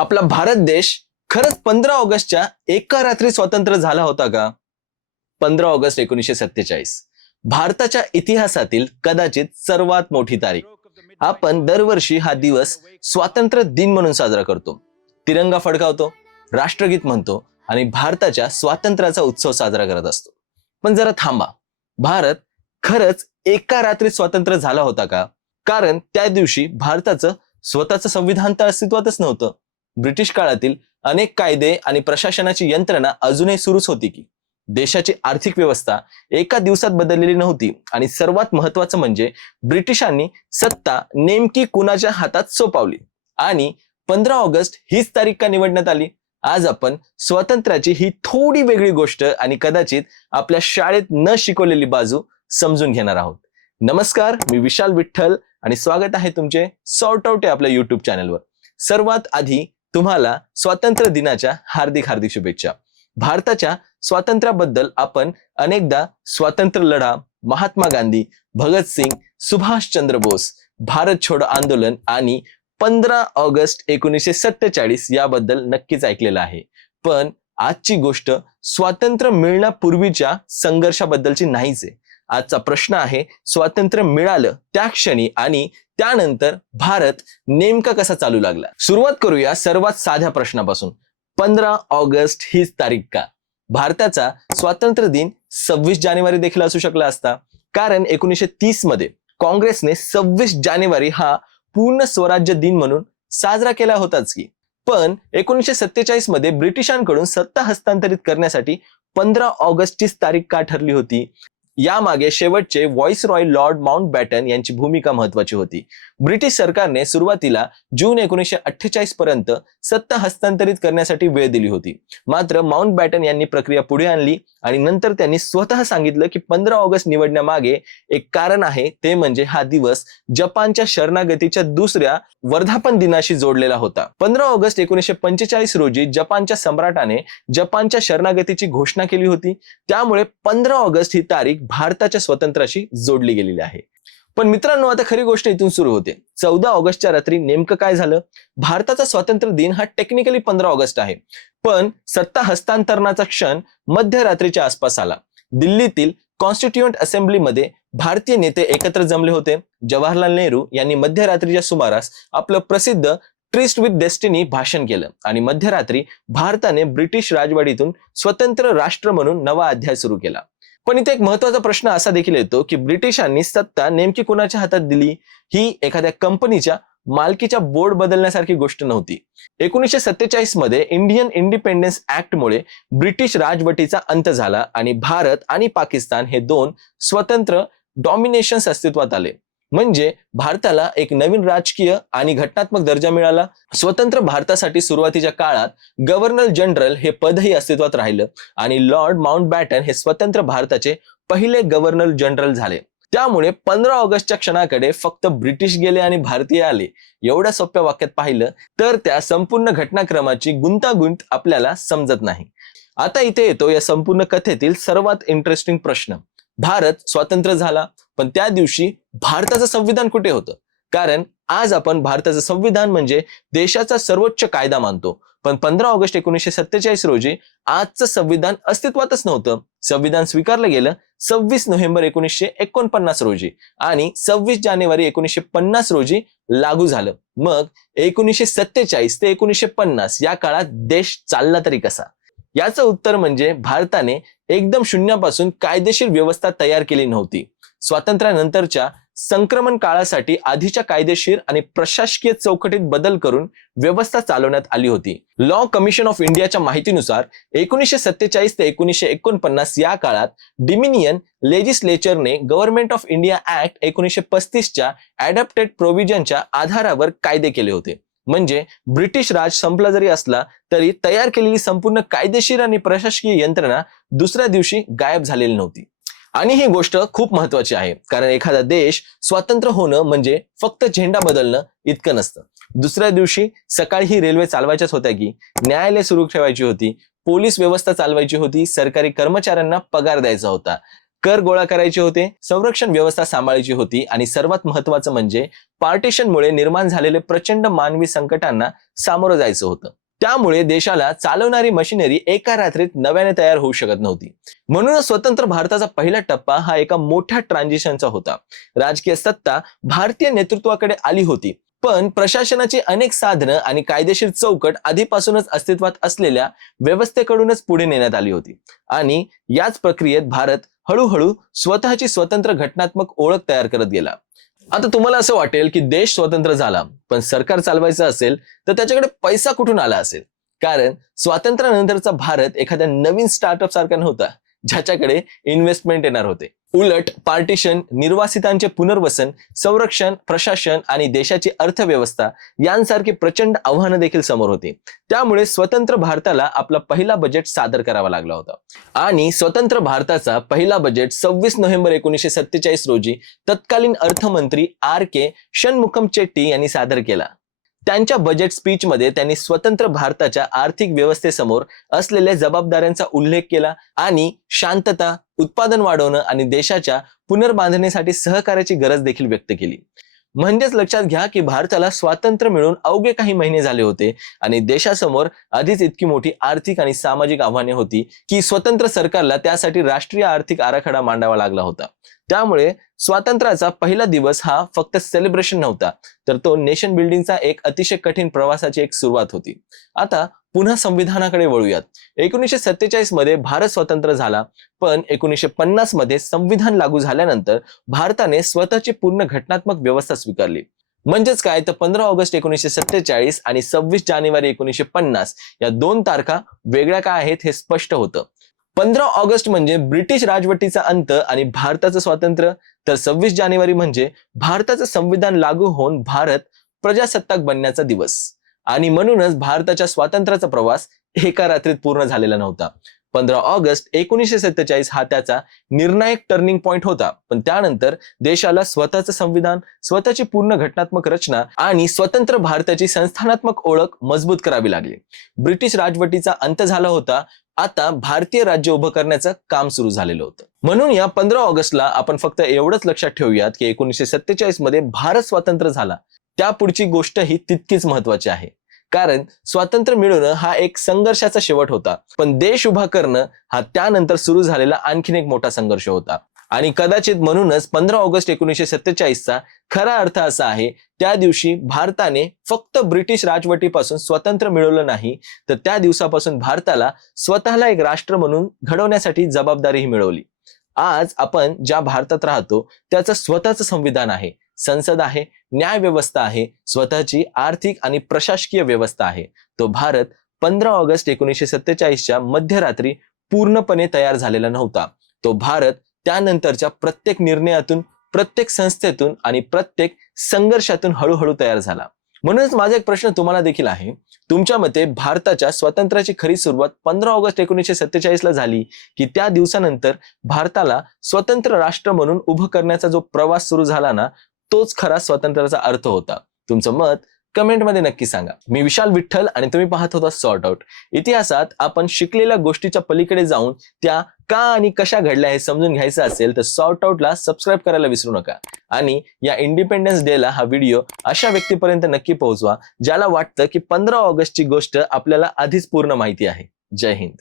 आपला भारत देश खरंच 15 ऑगस्टच्या एका रात्री स्वतंत्र झाला होता का? 15 ऑगस्ट 1947 भारताच्या इतिहासातील कदाचित सर्वात मोठी तारीख. आपण दरवर्षी हा दिवस स्वातंत्र्य दिन म्हणून साजरा करतो. तिरंगा फडकावतो, राष्ट्रगीत म्हणतो आणि भारताच्या स्वातंत्र्याचा उत्सव साजरा करत असतो. पण जरा थांबा, भारत खरंच एका रात्री स्वतंत्र झाला होता का? कारण त्या दिवशी भारताचं स्वतःचं संविधान तर अस्तित्वातच नव्हतं. ब्रिटिश काळातील अनेक कायदे आणि प्रशासनाची यंत्रणा अजूनही सुरूच होती की. देशाची आर्थिक व्यवस्था एका दिवसात बदललेली नव्हती आणि सर्वात महत्वाचं म्हणजे ब्रिटिशांनी सत्ता नेमकी कुणाच्या हातात सोपवली. आणि 15 ऑगस्ट हीच तारीख का निवडण्यात आली? आज आपण स्वातंत्र्याची ही थोडी वेगळी गोष्ट आणि कदाचित आपल्या शाळेत न शिकवलेली बाजू समजून घेणार आहोत. नमस्कार, मी विशाल विठ्ठल आणि स्वागत आहे तुमचे सॉर्ट आउट या आपल्या युट्यूब चॅनलवर. सर्वात आधी तुम्हाला स्वातंत्र्य दिनाच्या हार्दिक हार्दिक शुभेच्छा. भारताच्या स्वातंत्र्याबद्दल आपण अनेकदा स्वातंत्र्य लढा, महात्मा गांधी, भगतसिंग, सुभाषचंद्र बोस, भारत छोडो आंदोलन आणि 15 ऑगस्ट 1947 याबद्दल नक्कीच ऐकलेलं आहे. पण आजची गोष्ट स्वातंत्र्य मिळण्यापूर्वीच्या संघर्षाबद्दलची नाहीच आहे. आजचा प्रश्न आहे स्वातंत्र्य मिळालं त्या क्षणी आणि त्यानंतर भारत नेमका कसा चालू लागला. सुरुवात करूया सर्वात साध्या प्रश्नापासून. 15 ऑगस्ट हीच तारीख का? भारताचा स्वातंत्र्य दिन 26 जानेवारी देखील असू शकला असता. कारण 1930 मध्ये काँग्रेसने 26 जानेवारी हा पूर्ण स्वराज्य दिन म्हणून साजरा केला होताच की. पण 1947 मध्ये ब्रिटिशांकडून सत्ता हस्तांतरित करण्यासाठी 15 ऑगस्ट चीच तारीख का ठरली होती? यामागे शेवटचे व्हाईसरॉय लॉर्ड माउंटबॅटन यांची भूमिका महत्वाची होती. ब्रिटिश सरकारने सुरुवातीला जून 1948 पर्यंत सत्ता हस्तांतरित करण्यासाठी वेळ दिली होती. मात्र माउंटबॅटन यांनी प्रक्रिया पुढे आणली आणि नंतर त्यांनी स्वतः सांगितलं की 15 ऑगस्ट निवडण्यामागे एक कारण आहे, ते म्हणजे हा दिवस जपानच्या शरणागतीच्या दुसऱ्या वर्धापन दिनाशी जोडलेला होता. 15 ऑगस्ट 1945 रोजी जपानच्या सम्राटाने जपानच्या शरणागतीची घोषणा केली होती. त्यामुळे 15 ऑगस्ट ही तारीख भारताच्या स्वातंत्र्याशी जोडली गेलेली आहे. पण मित्रांनो, आता खरी गोष्ट इथून सुरू होते. 14 ऑगस्टच्या रात्री नेमकं काय झालं? भारताचा स्वातंत्र्य दिन हा टेक्निकली 15 ऑगस्ट आहे, पण सत्ता हस्तांतरणाचा क्षण मध्यरात्रीच्या आसपास आला. दिल्लीतील कॉन्स्टिट्यूएंट असेंब्लीमध्ये भारतीय नेते एकत्र जमले होते. जवाहरलाल नेहरू यांनी मध्यरात्रीच्या सुमारास आपलं प्रसिद्ध ट्रिस्ट विथ डेस्टिनी भाषण केलं आणि मध्यरात्री भारताने ब्रिटिश राजवाडीतून स्वतंत्र राष्ट्र म्हणून नवा अध्याय सुरू केला. पण इथे एक महत्वाचा प्रश्न असा देखील येतो की ब्रिटिशांनी सत्ता नेमकी कुणाच्या हातात दिली? ही एखाद्या कंपनीच्या मालकीच्या बोर्ड बदलण्यासारखी गोष्ट नव्हती. 1947 मध्ये इंडियन इंडिपेंडन्स ऍक्ट मुळे ब्रिटिश राजवटीचा अंत झाला आणि भारत आणि पाकिस्तान हे दोन स्वतंत्र डॉमिनेशन्स अस्तित्वात आले. म्हणजे भारताला एक नवीन राजकीय आणि घटनात्मक दर्जा मिळाला. स्वतंत्र भारतासाठी सुरुवातीच्या काळात गव्हर्नर जनरल हे पदही अस्तित्वात राहिलं आणि लॉर्ड माउंटबॅटन हे स्वतंत्र भारताचे पहिले गव्हर्नर जनरल झाले. त्यामुळे 15 ऑगस्टच्या क्षणाकडे फक्त ब्रिटिश गेले आणि भारतीय आले एवढ्या सोप्या वाक्यात पाहिलं तर त्या संपूर्ण घटनाक्रमाची गुंतागुंत आपल्याला समजत नाही. आता इथे येतो या संपूर्ण कथेतील सर्वात इंटरेस्टिंग प्रश्न. भारत स्वतंत्र झाला, पण त्या दिवशी भारताचं संविधान कुठे होतं? कारण आज आपण भारताचं संविधान म्हणजे देशाचा सर्वोच्च कायदा मानतो, पण 15 ऑगस्ट 1947 रोजी आजचं संविधान अस्तित्वातच नव्हतं. संविधान स्वीकारलं गेलं 26 नोव्हेंबर 1949 रोजी आणि 26 जानेवारी 1950 रोजी लागू झालं. मग 1947 ते 1950 या काळात देश चालला तरी कसा? याचं उत्तर म्हणजे भारताने एकदम शून्यापासून कायदेशीर व्यवस्था तयार केली नव्हती. स्वातंत्र्यानंतरच्या संक्रमण काळासाठी आधीच्या कायदेशीर आणि प्रशासकीय चौकटीत बदल करून व्यवस्था चालवण्यात आली होती. लॉ कमिशन ऑफ इंडियाच्या माहितीनुसार 1947 ते 1949 या काळात डिमिनियन लेजिस्लेचरने गव्हर्नमेंट ऑफ इंडिया ऍक्ट 1935च्या ऍडॅप्टेड प्रोव्हिजनच्या आधारावर कायदे केले होते. म्हणजे ब्रिटिश राज संपला जरी असला तरी तयार केलेली संपूर्ण कायदेशीर आणि प्रशासकीय यंत्रणा दुसऱ्या दिवशी गायब झालेली नव्हती. आणि ही गोष्ट खूप महत्वाची आहे, कारण एखादा देश स्वतंत्र होणं म्हणजे फक्त झेंडा बदलणं इतकं नसतं. दुसऱ्या दिवशी सकाळी ही रेल्वे चालवायच्याच होत्या की, न्यायालय सुरू ठेवायची होती, पोलीस व्यवस्था चालवायची होती, सरकारी कर्मचाऱ्यांना पगार द्यायचा होता. कर गोळा करायचे होते, संरक्षण व्यवस्था सांभाळायची होती आणि सर्वात महत्त्वाचं म्हणजे पार्टिशनमुळे निर्माण झालेले प्रचंड मानवी संकटांना सामोरं जायचं होतं. त्यामुळे देशाला चालवणारी मशिनरी एका रात्रीत नव्याने तयार होऊ शकत नव्हती. म्हणूनच स्वतंत्र भारताचा पहिला टप्पा हा एका मोठ्या ट्रान्झिशनचा होता. राजकीय सत्ता भारतीय नेतृत्वाकडे आली होती, पण प्रशासनाची अनेक साधनं आणि कायदेशीर चौकट आधीपासूनच अस्तित्वात असलेल्या व्यवस्थेकडूनच पुढे नेण्यात आली होती. आणि याच प्रक्रियेत भारत हळूहळू स्वतःची स्वतंत्र घटनात्मक ओळख तयार करत गेला. आता तुम्हाला असं वाटेल की देश स्वतंत्र झाला, पण सरकार चालवायचं असेल तर त्याच्याकडे पैसा कुठून आला असेल? कारण स्वातंत्र्यानंतरचा भारत एखाद्या नवीन स्टार्टअप सारखा नव्हता ज्याच्याकडे इन्व्हेस्टमेंट येणार होते. उलट पार्टिशन, निर्वासितांचे पुनर्वसन, संरक्षण, प्रशासन आणि देशाची अर्थव्यवस्था यांसारखी प्रचंड आव्हानं देखील समोर होती. त्यामुळे स्वतंत्र भारताला आपला पहिला बजेट सादर करावा लागला होता. आणि स्वतंत्र भारताचा पहिला बजेट 26 नोव्हेंबर 1947 रोजी तत्कालीन अर्थमंत्री R.K. षण्मुखम चेट्टी यांनी सादर केला. त्यांच्या बजेट स्पीचमध्ये त्यांनी स्वतंत्र भारताच्या आर्थिक व्यवस्थेसमोर असलेल्या जबाबदाऱ्यांचा उल्लेख केला आणि शांतता, उत्पादन वाढवणं आणि देशाच्या पुनर्बांधणीसाठी सहकार्याची गरज देखील व्यक्त केली. म्हणजेच लक्षात घ्या की भारताला स्वातंत्र्य मिळून अवघे काही महिने झाले होते आणि देशासमोर आधीच इतकी मोठी आर्थिक आणि सामाजिक आव्हाने होती की स्वतंत्र सरकारला त्यासाठी राष्ट्रीय आर्थिक आराखडा मांडावा लागला होता. त्यामुळे स्वातंत्र्याचा पहिला दिवस हा फक्त सेलिब्रेशन नव्हता, तर तो नेशन बिल्डिंगचा एक अतिशय कठीण प्रवासाची एक सुरुवात होती. आता पुन्हा संविधानाकडे वळूयात. 1947 मध्ये भारत स्वतंत्र झाला, पण 1950 मध्ये संविधान लागू झाल्यानंतर भारताने स्वतःची पूर्ण घटनात्मक व्यवस्था स्वीकारली. म्हणजेच काय, तर 15 ऑगस्ट 1947 आणि 26 जानेवारी 1950 या दोन तारखा वेगळ्या काय आहेत हे स्पष्ट होतं. 15 ऑगस्ट म्हणजे ब्रिटिश राजवटीचा अंत आणि भारताचं स्वातंत्र्य, तर 26 जानेवारी म्हणजे भारताचं संविधान लागू होऊन भारत प्रजासत्ताक बनण्याचा दिवस. आणि म्हणूनच भारताच्या स्वातंत्र्याचा प्रवास एका रात्रीत पूर्ण झालेला नव्हता. 15 ऑगस्ट 1947 हा त्याचा निर्णायक टर्निंग पॉइंट होता, पण त्यानंतर देशाला स्वतःचं संविधान, स्वतःची पूर्ण घटनात्मक रचना आणि स्वतंत्र भारताची संस्थानात्मक ओळख मजबूत करावी लागली. ब्रिटिश राजवटीचा अंत झाला होता, आता भारतीय राज्य उभं करण्याचं काम सुरू झालेलं होतं. म्हणून या 15 ऑगस्टला आपण फक्त एवढंच लक्षात ठेवूयात की 1947 मध्ये भारत स्वतंत्र झाला. त्या पुढची गोष्ट ही तितकीच महत्वाची आहे, कारण स्वातंत्र्य मिळवणं हा एक संघर्षाचा शेवट होता, पण देश उभा करणं हा त्यानंतर सुरू झालेला आणखीन एक मोठा संघर्ष होता. आणि कदाचित म्हणूनच 15 ऑगस्ट 1947 चा खरा अर्थ असा आहे, त्या दिवशी भारताने फक्त ब्रिटिश राजवटीपासून स्वातंत्र्य मिळवलं नाही, तर त्या दिवसापासून भारताला स्वतःला एक राष्ट्र म्हणून घडवण्यासाठी जबाबदारीही मिळवली. आज आपण ज्या भारतात राहतो त्याचं स्वतःचं संविधान आहे, संसद आहे, न्याय व्यवस्था आहे, स्वतःची आर्थिक आणि प्रशासकीय व्यवस्था आहे. तो भारत 15 ऑगस्ट 1947च्या मध्यरात्री पूर्णपणे तयार झालेला नव्हता. तो भारत त्यानंतरच्या प्रत्येक निर्णयातून, प्रत्येक संस्थेतून आणि प्रत्येक संघर्षातून हळूहळू तयार झाला. म्हणूनच माझा एक प्रश्न तुम्हाला देखील आहे, तुमच्या मते भारताच्या स्वातंत्र्याची खरी सुरुवात 15 ऑगस्ट 1947 ला झाली, की त्या दिवसानंतर भारताला स्वतंत्र राष्ट्र म्हणून उभं करण्याचा जो प्रवास सुरू झाला ना, तोच खरा स्वातंत्र्याचा अर्थ होता? तुमचं मत कमेंटमध्ये नक्की सांगा. मी विशाल विठ्ठल आणि तुम्ही पाहत होता सॉर्ट आउट. इतिहासात आपण शिकलेल्या गोष्टीच्या पलीकडे जाऊन त्या का आणि कशा घडल्या हे समजून घ्यायचं असेल तर सॉर्ट आउटला सबस्क्राईब करायला विसरू नका. आणि या इंडिपेंडन्स डेला हा व्हिडिओ अशा व्यक्तीपर्यंत नक्की पोहोचवा ज्याला वाटतं की 15 ऑगस्टची गोष्ट आपल्याला आधीच पूर्ण माहिती आहे. जय हिंद.